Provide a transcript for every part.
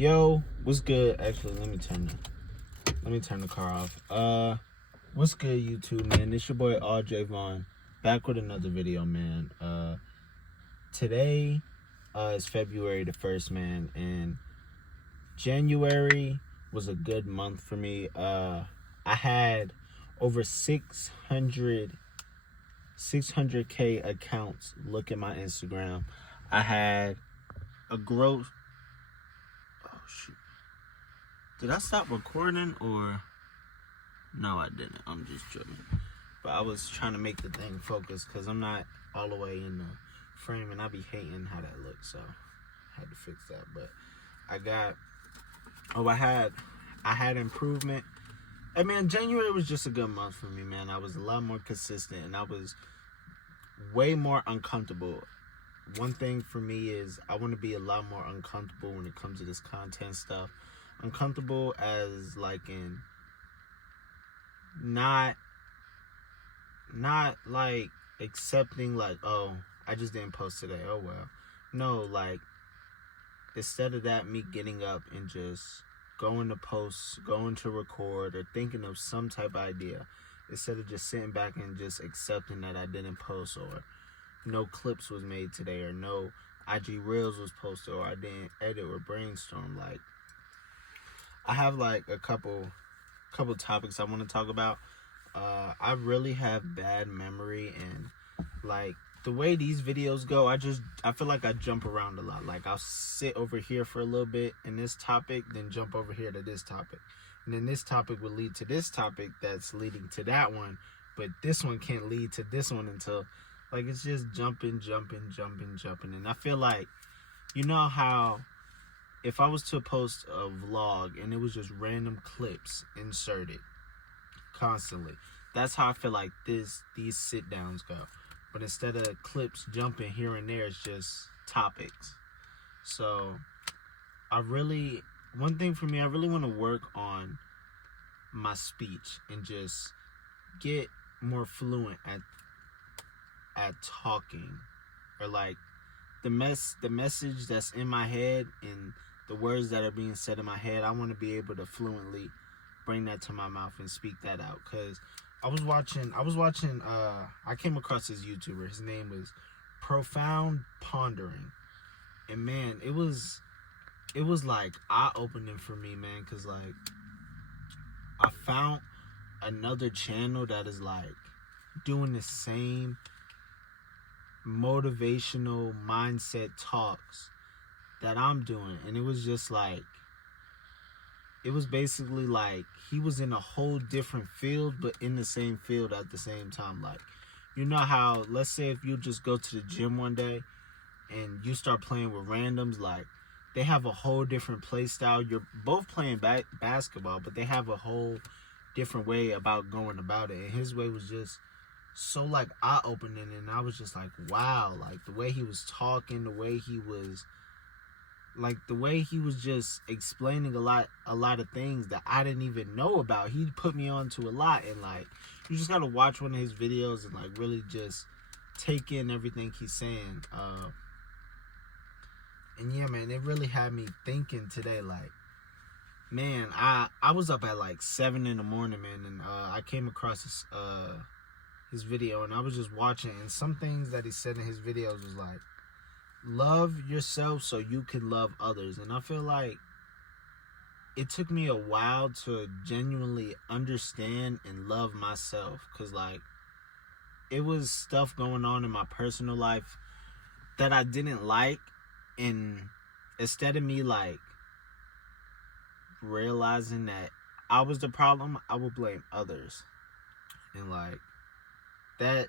Yo, what's good? Actually, let me turn the car off. What's good, YouTube, man? It's your boy RJ Vaughn, back with another video, man. Today is February the 1st, man, and January was a good month for me. I had over 600K accounts look at my Instagram. I had a growth. Oh shoot. Did I stop recording or no? I didn't. I'm just joking. But I was trying to make the thing focus because I'm not all the way in the frame and I be hating how that looks, so I had to fix that. But I had improvement. I mean, January was just a good month for me, man. I was a lot more consistent and I was way more uncomfortable. One thing for me is I want to be a lot more uncomfortable when it comes to this content stuff. Uncomfortable as like in not like accepting like, oh, I just didn't post today, oh well. No, like instead of that, me getting up and just going to post, going to record, or thinking of some type of idea, instead of just sitting back and just accepting that I didn't post, or no clips was made today, or no IG Reels was posted, or I didn't edit or brainstorm. Like, I have like a couple topics I want to talk about. I really have bad memory, and like the way these videos go, I feel like I jump around a lot. Like I'll sit over here for a little bit in this topic, then jump over here to this topic. And then this topic will lead to this topic that's leading to that one, but this one can't lead to this one until, like, it's just jumping. And I feel like, you know how if I was to post a vlog and it was just random clips inserted constantly, that's how I feel like these sit downs go. But instead of clips jumping here and there, it's just topics. So one thing for me, I really want to work on my speech and just get more fluent at talking, or like the message that's in my head and the words that are being said in my head, I want to be able to fluently bring that to my mouth and speak that out. Because I came across this YouTuber. His name was Profound Pondering. And man, it was like eye-opening for me, man, because like I found another channel that is like doing the same motivational mindset talks that I'm doing. And it was just like, it was basically like he was in a whole different field, but in the same field at the same time. Like, you know how, let's say if you just go to the gym one day and you start playing with randoms, like they have a whole different play style. You're both playing basketball, but they have a whole different way about going about it. And his way was just so like eye-opening, and I was just like, wow, like the way he was talking, the way he was just explaining a lot of things that I didn't even know about. He put me on to a lot, and like you just gotta watch one of his videos and like really just take in everything he's saying. And yeah, man, it really had me thinking today. Like, man, I was up at like 7 a.m, man, and I came across his video, and I was just watching, and some things that he said in his videos was like, love yourself so you can love others. And I feel like it took me a while to genuinely understand and love myself, because like it was stuff going on in my personal life that I didn't like, and instead of me like realizing that I was the problem, I would blame others, and like that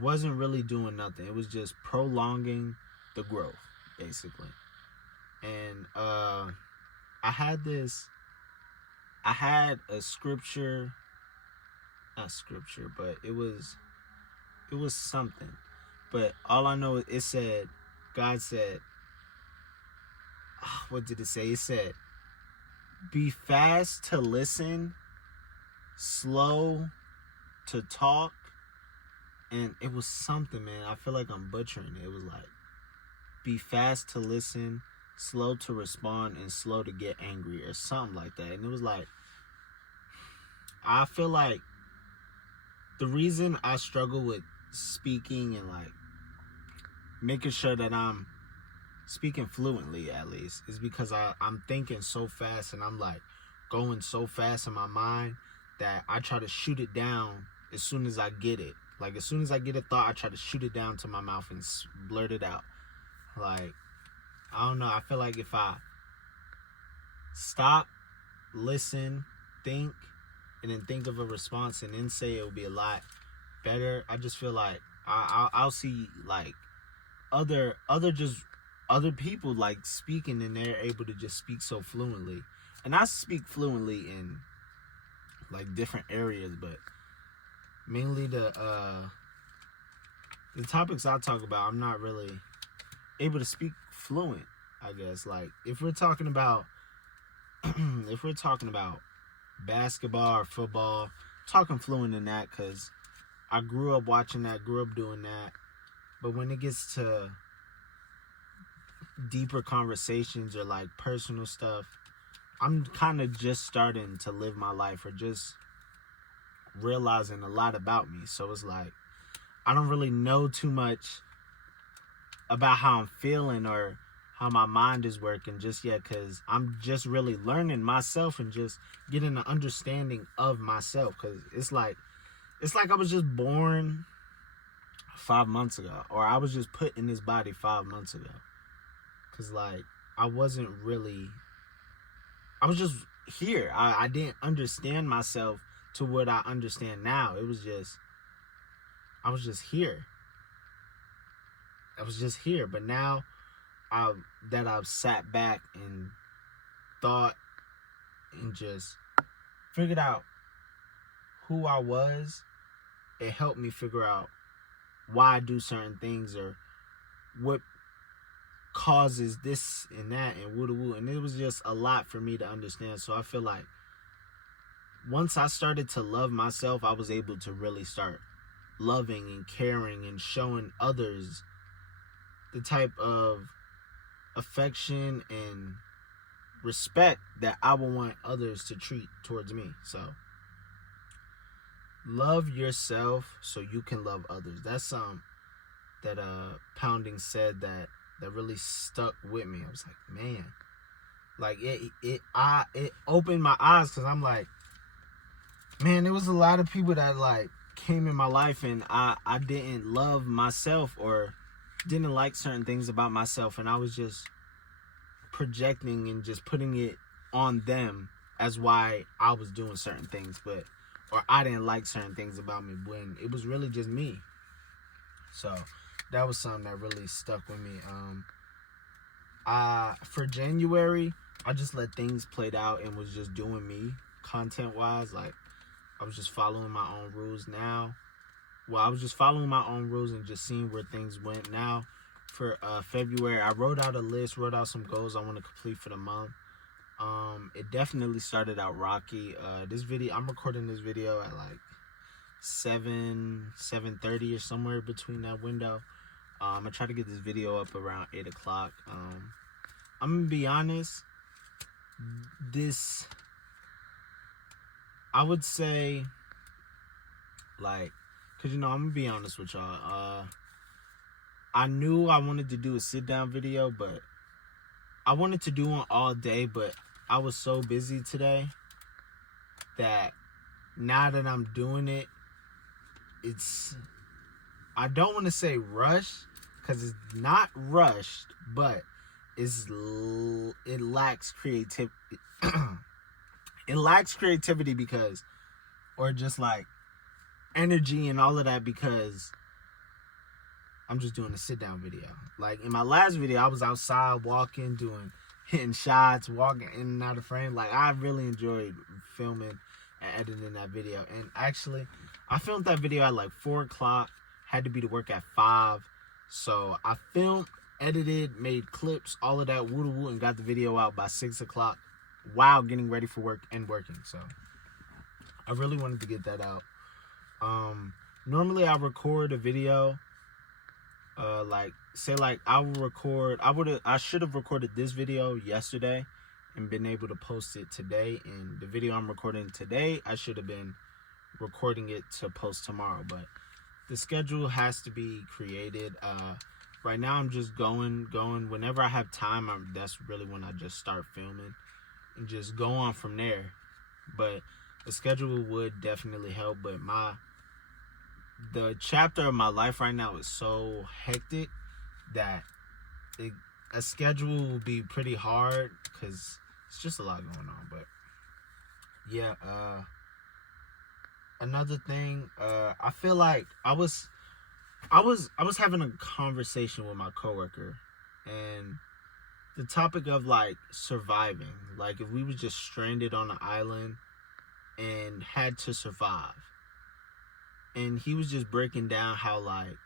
wasn't really doing nothing. It was just prolonging the growth, basically. And I had a scripture, not scripture, but it was something. But all I know, it said, God said, what did it say? It said, be fast to listen, slow to talk, and it was something, man. I feel like I'm butchering it. It was like, be fast to listen, slow to respond and slow to get angry or something like that. And it was like, I feel like the reason I struggle with speaking and like making sure that I'm speaking fluently at least is because I'm thinking so fast and I'm like going so fast in my mind that I try to shoot it down as soon as I get it. Like as soon as I get a thought, I try to shoot it down to my mouth and blurt it out. Like, I don't know. I feel like if I stop, listen, think, and then think of a response and then say it, will be a lot better. I just feel like I'll see like other people like speaking and they're able to just speak so fluently. And I speak fluently in like different areas, but mainly the topics I talk about, I'm not really able to speak fluent, I guess. Like if we're talking about basketball or football, talking fluent in that because I grew up watching that, grew up doing that. But when it gets to deeper conversations or like personal stuff, I'm kind of just starting to live my life or just realizing a lot about me. So it's like I don't really know too much about how I'm feeling or how my mind is working just yet, because I'm just really learning myself and just getting an understanding of myself. Because it's like I was just born 5 months ago, or I was just put in this body 5 months ago. Because like I was just here. I didn't understand myself to what I understand now. I was just here. I was just here. But now that I've sat back and thought and just figured out who I was, it helped me figure out why I do certain things or what causes this and that and woo-woo. And it was just a lot for me to understand. So I feel like once I started to love myself, I was able to really start loving and caring and showing others the type of affection and respect that I would want others to treat towards me. So love yourself so you can love others. That's something that Pounding said that really stuck with me. I was like, man, like it opened my eyes, because I'm like, man, there was a lot of people that like came in my life and I didn't love myself or didn't like certain things about myself, and I was just projecting and just putting it on them as why I was doing certain things, or I didn't like certain things about me, when it was really just me. So that was something that really stuck with me. For January, I just let things played out and was just doing me content wise. Like I was just following my own rules now. Well, I was just following my own rules and just seeing where things went. Now for February, I wrote out a list, wrote out some goals I want to complete for the month. It definitely started out rocky. This video, I'm recording this video at like 7:30 or somewhere between that window. I try to get this video up around 8 o'clock. I'm gonna be honest, I would say, like, because, I'm gonna be honest with y'all. I knew I wanted to do a sit-down video, but I wanted to do one all day, but I was so busy today that now that I'm doing it, I don't want to say rushed, because it's not rushed, but it lacks creativity. It lacks creativity because, or just like energy and all of that, because I'm just doing a sit down video. Like in my last video, I was outside walking, hitting shots, walking in and out of frame. Like I really enjoyed filming and editing that video. And actually, I filmed that video at like 4 o'clock. Had to be to work at 5. So I filmed, edited, made clips, all of that woo-woo, and got the video out by 6 o'clock while getting ready for work and working. So I really wanted to get that out. Normally I record a video Like say like I should have recorded this video yesterday and been able to post it today, and the video I'm recording today I should have been recording it to post tomorrow, but the schedule has to be created. Right now I'm just going whenever I have time. That's really when I just start filming and just go on from there. But the schedule would definitely help. But the chapter of my life right now is so hectic that a schedule will be pretty hard because it's just a lot going on. But yeah, another thing, I feel like I was having a conversation with my coworker, and the topic of like surviving, like if we were just stranded on an island and had to survive. And he was just breaking down how like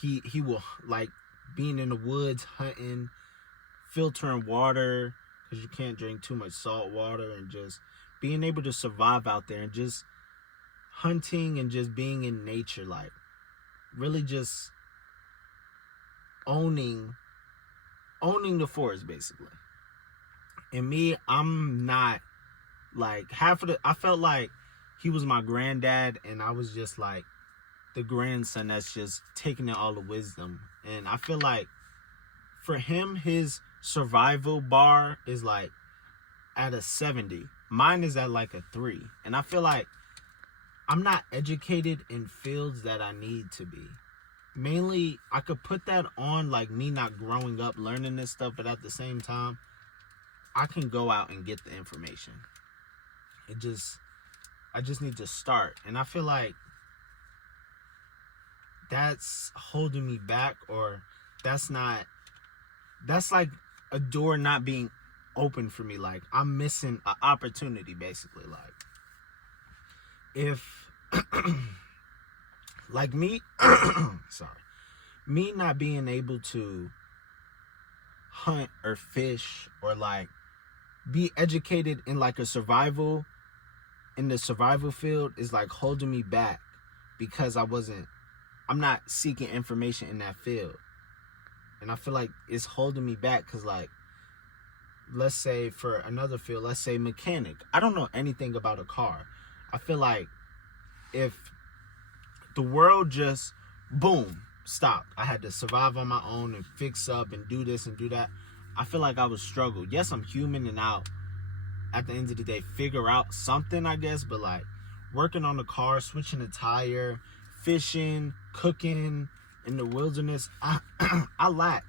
he will like being in the woods hunting, filtering water because you can't drink too much salt water, and just being able to survive out there and just hunting and just being in nature, like really just owning the forest basically. And me, I'm not like I felt like he was my granddad and I was just like the grandson that's just taking in all the wisdom. And I feel like for him, his survival bar is like at a 70. Mine is at like a 3. And I feel like I'm not educated in fields that I need to be. Mainly, I could put that on like me not growing up learning this stuff, but at the same time, I can go out and get the information. I just need to start. And I feel like that's holding me back, or that's like a door not being open for me. Like I'm missing an opportunity basically. Like if like me me not being able to hunt or fish or like be educated in like a survival in the survival field is like holding me back because I'm not seeking information in that field. And I feel like it's holding me back because like, let's say for another field, let's say mechanic. I don't know anything about a car. I feel like if the world just boom, stopped, I had to survive on my own and fix up and do this and do that, I feel like I would struggle. Yes, I'm human and I'll at the end of the day figure out something, I guess, but like working on the car, switching a tire, fishing, cooking in the wilderness, I lack.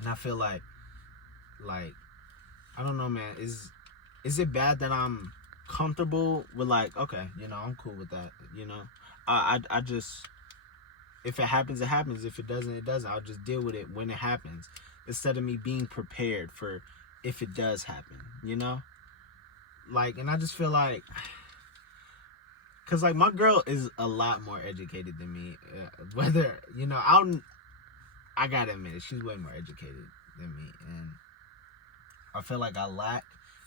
And I feel like I don't know, man, is it bad that I'm comfortable with like, okay, I'm cool with that, I just, if it happens, it happens. If it doesn't, it doesn't. I'll just deal with it when it happens instead of me being prepared for if it does happen, Like, and I just feel like, because, like, my girl is a lot more educated than me. Whether, I gotta admit it, she's way more educated than me. And I feel like I lack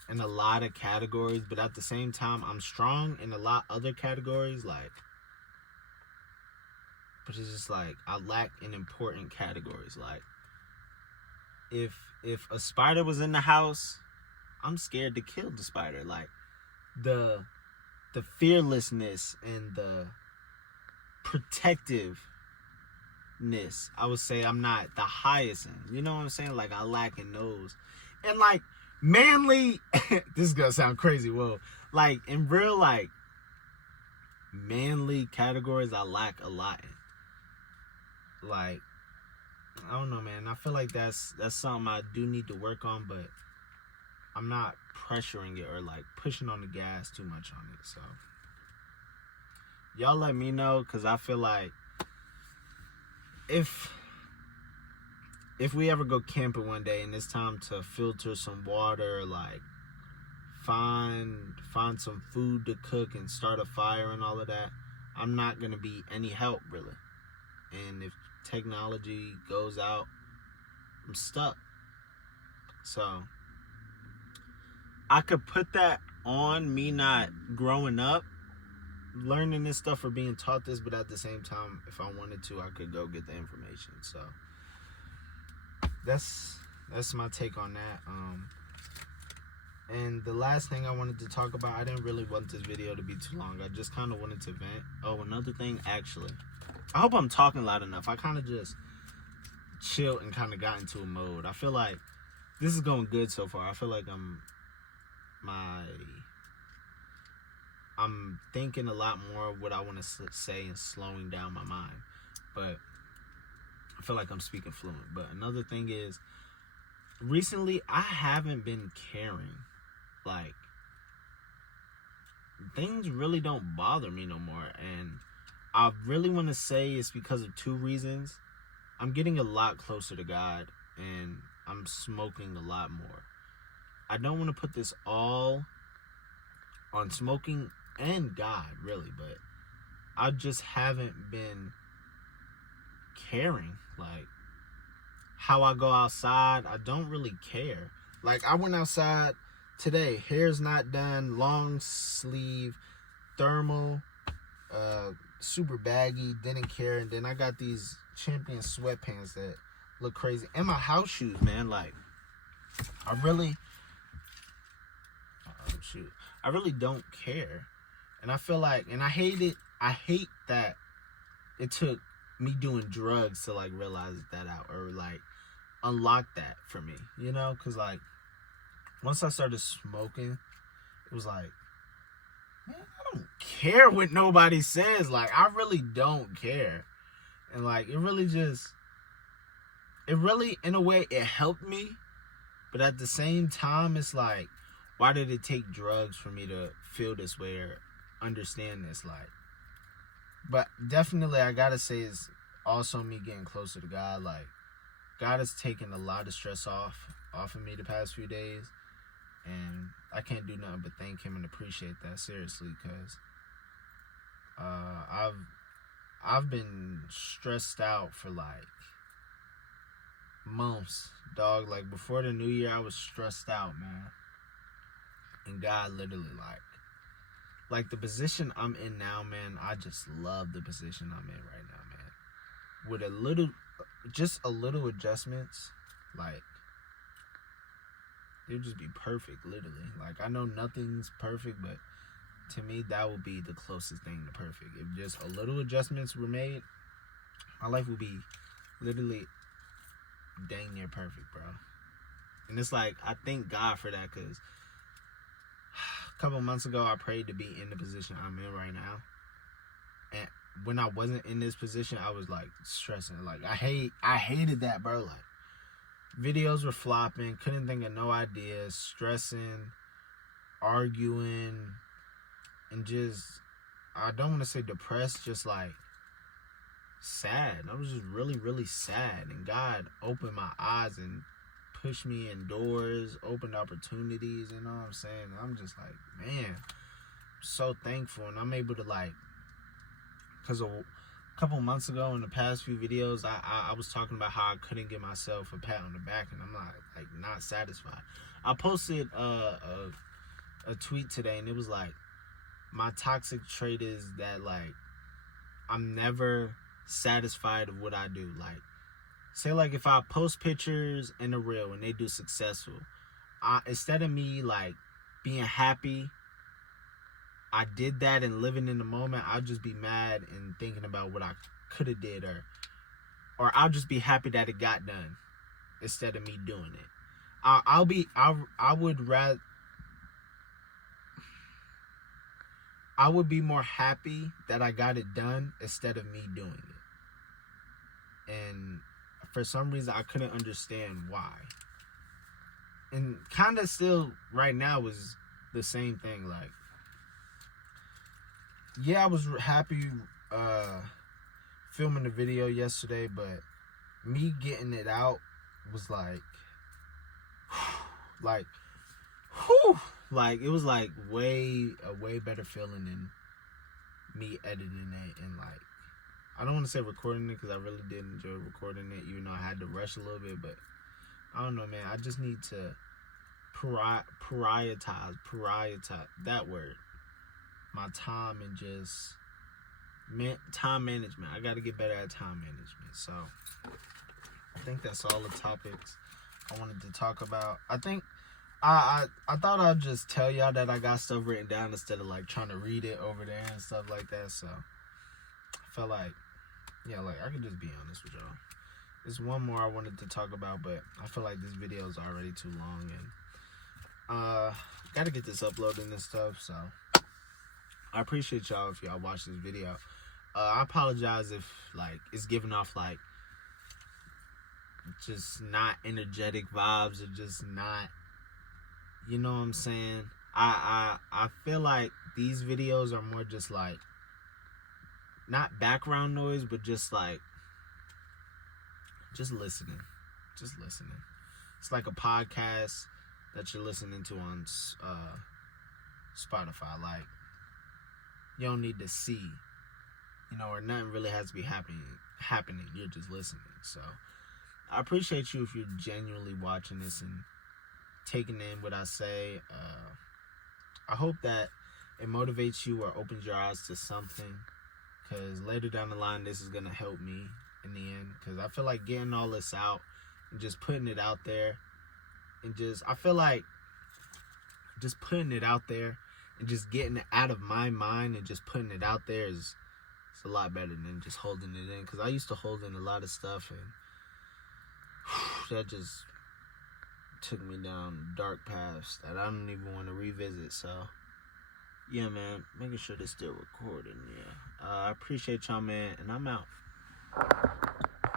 in a lot of categories, but at the same time, I'm strong in a lot other categories, like, but it's just like, I lack in important categories. Like, if a spider was in the house, I'm scared to kill the spider. Like, the fearlessness and the protectiveness, I would say I'm not the highest in. You know what I'm saying? Like, I lack in those. And like manly, this is gonna sound crazy. Well, like in real like manly categories, I lack a lot in. Like, I don't know, man. I feel like that's something I do need to work on, but I'm not pressuring it or like pushing on the gas too much on it. So y'all let me know, because I feel like if we ever go camping one day and it's time to filter some water, like find some food to cook and start a fire and all of that, I'm not gonna be any help really. And if technology goes out, I'm stuck. So I could put that on me not growing up, learning this stuff or being taught this, but at the same time, if I wanted to, I could go get the information. So that's my take on that. And the last thing I wanted to talk about, I didn't really want this video to be too long. I just kind of wanted to vent. Oh, another thing, actually. I hope I'm talking loud enough. I kind of just chilled and kind of got into a mode. I feel like this is going good so far. I feel like I'm thinking a lot more of what I want to say and slowing down my mind. But I feel like I'm speaking fluent. But another thing is, recently I haven't been caring. Like, things really don't bother me no more. And I really want to say it's because of two reasons. I'm getting a lot closer to God, and I'm smoking a lot more. I don't want to put this all on smoking and God, really, but I just haven't been caring. Like, how I go outside, I don't really care. Like, I went outside today, hair's not done, long sleeve, thermal, super baggy, didn't care. And then I got these Champion sweatpants that look crazy, and my house shoes, man. Like, I really don't care. And I feel like, and I hate that it took me doing drugs to like realize that out, or like unlock that for me, you know? Because like, once I started smoking, it was like, man, I don't care what nobody says. Like, I really don't care. And like, it really, in a way, it helped me. But at the same time, it's like, why did it take drugs for me to feel this way or understand this? Like, but definitely, I gotta say, it's also me getting closer to God. Like, God has taken a lot of stress off of me the past few days. And I can't do nothing but thank him and appreciate that, seriously, because I've been stressed out for like months, dog. Like, before the new year, I was stressed out, man. And God literally, like the position I'm in now, man, I just love the position I'm in right now, man. With just a little adjustments, like, it would just be perfect, literally. Like, I know nothing's perfect, but to me, that would be the closest thing to perfect. If just a little adjustments were made, my life would be literally dang near perfect, bro. And it's like, I thank God for that, because a couple months ago, I prayed to be in the position I'm in right now. And when I wasn't in this position, I was like stressing. Like, I hated that, bro. Like, videos were flopping, couldn't think of no ideas, stressing, arguing, and just, I don't want to say depressed, just like sad. I was just really, really sad. And God opened my eyes and pushed me in doors, opened opportunities, you know what I'm saying? I'm just like, man, I'm so thankful. And I'm able to, like, because a couple months ago in the past few videos, I was talking about how I couldn't give myself a pat on the back, and I'm not satisfied. I posted a tweet today, and it was like, my toxic trait is that, like, I'm never satisfied of what I do. Like, say, like, if I post pictures in a reel and they do successful, instead of me, like, being happy I did that and living in the moment, I'll just be mad and thinking about what I could have did, or I'll just be happy that it got done instead of me doing it. I would be more happy that I got it done instead of me doing it. And for some reason, I couldn't understand why. And kind of still right now is the same thing. Like, yeah, I was happy filming the video yesterday, but me getting it out was like, it was like a way better feeling than me editing it. And like, I don't want to say recording it, because I really did enjoy recording it, even though I had to rush a little bit. But I don't know, man. I just need to prioritize that word. my time and just time management. I got to get better at time management. So I think that's all the topics I wanted to talk about. I think I thought I'd just tell y'all that I got stuff written down instead of like trying to read it over there and stuff like that. So I felt like, yeah, like I could just be honest with y'all. There's one more I wanted to talk about, but I feel like this video is already too long, and gotta get this uploaded and stuff. So I appreciate y'all if y'all watch this video. I apologize if like it's giving off like just not energetic vibes, or just not, you know what I'm saying. I feel like these videos are more just like not background noise, but just like just listening. It's like a podcast that you're listening to on Spotify. Like, you don't need to see, you know, or nothing really has to be happening. You're just listening. So I appreciate you if you're genuinely watching this and taking in what I say. I hope that it motivates you or opens your eyes to something, because later down the line, this is going to help me in the end, because I feel like getting all this out and just putting it out there, and I feel like just putting it out there and just getting it out of my mind and just putting it out there it's a lot better than just holding it in, because I used to hold in a lot of stuff, and that just took me down dark paths that I don't even want to revisit. So yeah, man, making sure they're still recording. Yeah, I appreciate y'all, man, and I'm out.